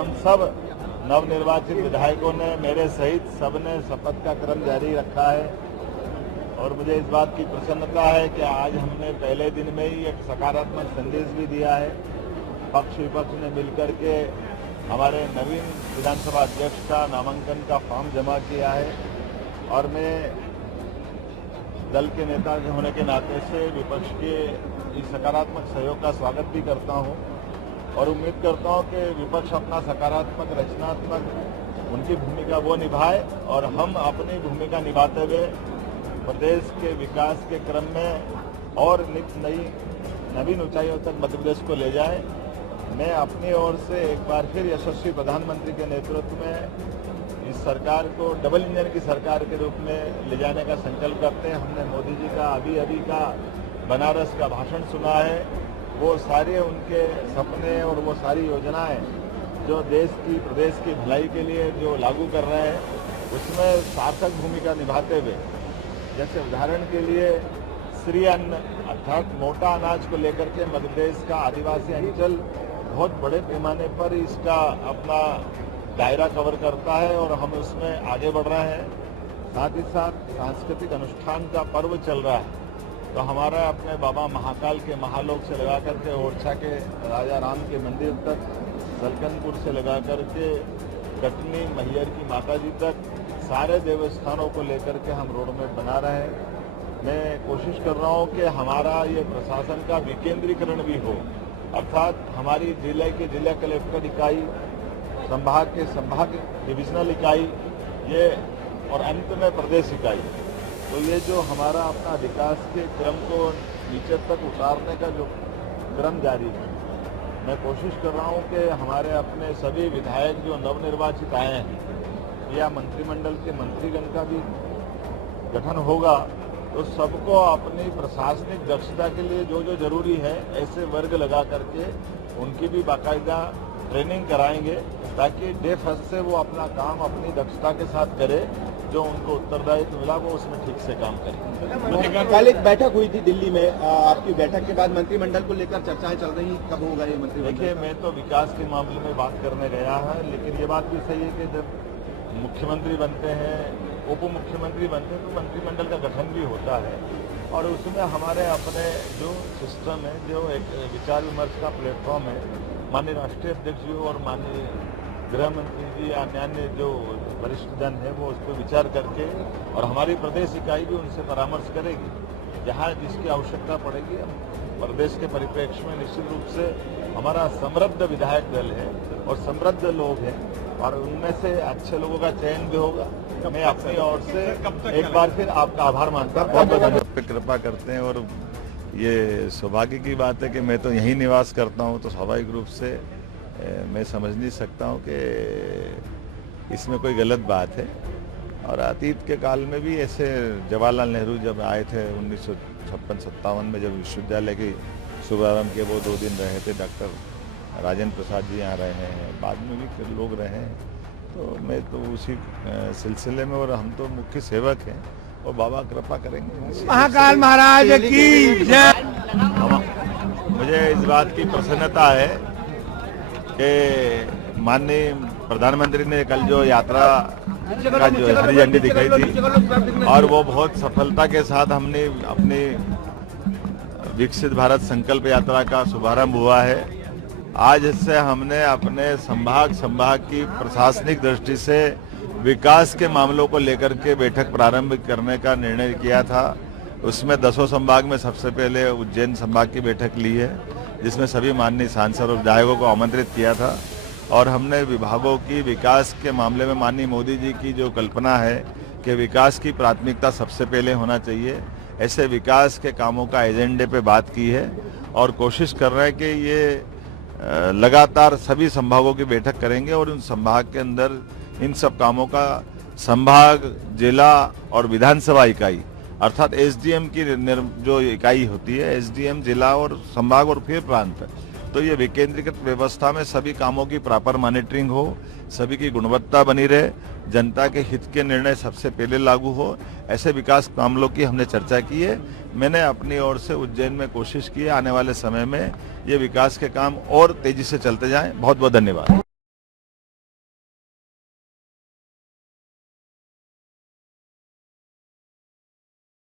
हम सब नवनिर्वाचित विधायकों ने, मेरे सहित सबने शपथ का क्रम जारी रखा है और मुझे इस बात की प्रसन्नता है कि आज हमने पहले दिन में ही एक सकारात्मक संदेश भी दिया है। पक्ष विपक्ष ने मिलकर के हमारे नवीन विधानसभा अध्यक्ष का नामांकन का फॉर्म जमा किया है और मैं दल के नेता होने के नाते से विपक्ष के इस सकारात्मक सहयोग का स्वागत भी करता हूं और उम्मीद करता हूं कि विपक्ष अपना सकारात्मक रचनात्मक उनकी भूमिका वो निभाए और हम अपनी भूमिका निभाते हुए प्रदेश के विकास के क्रम में और नवीन ऊंचाइयों तक मध्य प्रदेश को ले जाए। मैं अपनी ओर से एक बार फिर यशस्वी प्रधानमंत्री के नेतृत्व में इस सरकार को डबल इंजन की सरकार के रूप में ले जाने का संकल्प करते हैं। हमने मोदी जी का अभी का बनारस का भाषण सुना है, वो सारे उनके सपने और वो सारी योजनाएं जो देश की प्रदेश की भलाई के लिए जो लागू कर रहे हैं उसमें सार्थक भूमिका निभाते हुए, जैसे उदाहरण के लिए श्री अन्न अर्थात मोटा अनाज को लेकर के मध्य प्रदेश का आदिवासी अंचल बहुत बड़े पैमाने पर इसका अपना दायरा कवर करता है और हम उसमें आगे बढ़ रहे हैं। साथ ही साथ सांस्कृतिक अनुष्ठान का पर्व चल रहा है, तो हमारा अपने बाबा महाकाल के महालोक से लगा करके ओरछा के राजा राम के मंदिर तक, सलकनपुर से लगा करके कटनी मैहर की माता जी तक सारे देवस्थानों को लेकर के हम रोड मैप बना रहे हैं। मैं कोशिश कर रहा हूं कि हमारा ये प्रशासन का विकेंद्रीकरण भी हो, अर्थात हमारी जिले की जिला कलेक्टर इकाई, संभाग के संभाग डिविजनल इकाई ये और अंत में प्रदेश इकाई। तो ये जो हमारा अपना विकास के क्रम को नीचे तक उतारने का जो क्रम जारी है, मैं कोशिश कर रहा हूँ कि हमारे अपने सभी विधायक जो नवनिर्वाचित आए हैं या मंत्रिमंडल के मंत्रीगण का भी गठन होगा, तो सबको अपनी प्रशासनिक दक्षता के लिए जो जो जरूरी है ऐसे वर्ग लगा करके उनकी भी बाकायदा ट्रेनिंग कराएंगे ताकि डे फर्स्ट से वो अपना काम अपनी दक्षता के साथ करे, जो उनको उत्तरदायित्व मिला वो उसमें ठीक से काम करें। कल एक बैठक हुई थी दिल्ली में, आपकी बैठक के बाद मंत्रिमंडल को लेकर चर्चाएं चल रही, कब होगा ये मंत्रिमंडल? देखिए, मैं तो विकास के मामले में बात करने गया है, लेकिन ये बात भी सही है कि जब मुख्यमंत्री बनते हैं, उप मुख्यमंत्री बनते हैं, तो मंत्रिमंडल का गठन भी होता है और उसमें हमारे अपने जो सिस्टम है, जो एक विचार विमर्श का प्लेटफॉर्म है, माननीय राष्ट्रीय अध्यक्ष जी और माननीय गृह मंत्री जी अन्य जो वरिष्ठ जन है वो उस पर विचार करके और हमारी प्रदेश इकाई भी उनसे परामर्श करेगी। जहाँ जिसकी आवश्यकता पड़ेगी, हम प्रदेश के परिप्रेक्ष्य में निश्चित रूप से हमारा समृद्ध विधायक दल है और समृद्ध लोग हैं और उनमें से अच्छे लोगों का चयन भी होगा। मैं अपनी ओर से एक बार फिर आपका आभार मानता हूँ, बहुत बहुत कृपा करते हैं और ये सौभाग्य की बात है कि मैं तो यहीं निवास करता हूँ, तो स्वाभाविक रूप से मैं समझ नहीं सकता हूँ कि इसमें कोई गलत बात है। और अतीत के काल में भी ऐसे जवाहरलाल नेहरू जब आए थे 1956-57 में, जब विश्वविद्यालय की शुभारंभ के वो 2 दिन रहे थे, डॉक्टर राजेंद्र प्रसाद जी यहाँ रहे हैं, बाद में भी लोग रहे हैं, तो मैं तो उसी सिलसिले में, और हम तो मुख्य सेवक हैं और बाबा कृपा करेंगे। महाकाल महाराज की जय। मुझे इस बात की प्रसन्नता है कि माननीय प्रधानमंत्री ने कल जो यात्रा का जो हरी झंडी दिखाई थी और वो बहुत सफलता के साथ हमने अपनी विकसित भारत संकल्प यात्रा का शुभारंभ हुआ है। आज इससे हमने अपने संभाग की प्रशासनिक दृष्टि से विकास के मामलों को लेकर के बैठक प्रारंभ करने का निर्णय किया था। उसमें 10 संभाग में सबसे पहले उज्जैन संभाग की बैठक ली है, जिसमें सभी माननीय सांसद और विधायकों को आमंत्रित किया था और हमने विभागों की विकास के मामले में माननीय मोदी जी की जो कल्पना है कि विकास की प्राथमिकता सबसे पहले होना चाहिए, ऐसे विकास के कामों का एजेंडे पे बात की है और कोशिश कर रहे हैं कि ये लगातार सभी संभागों की बैठक करेंगे और उन संभाग के अंदर इन सब कामों का संभाग, जिला और विधानसभा इकाई अर्थात एसडीएम की जो इकाई होती है, एसडीएम जिला और संभाग और फिर प्रांत, तो ये विकेंद्रीकृत व्यवस्था में सभी कामों की प्रॉपर मॉनिटरिंग हो, सभी की गुणवत्ता बनी रहे, जनता के हित के निर्णय सबसे पहले लागू हो, ऐसे विकास मामलों की हमने चर्चा की है। मैंने अपनी ओर से उज्जैन में कोशिश की है आने वाले समय में ये विकास के काम और तेजी से चलते जाएं। बहुत बहुत धन्यवाद।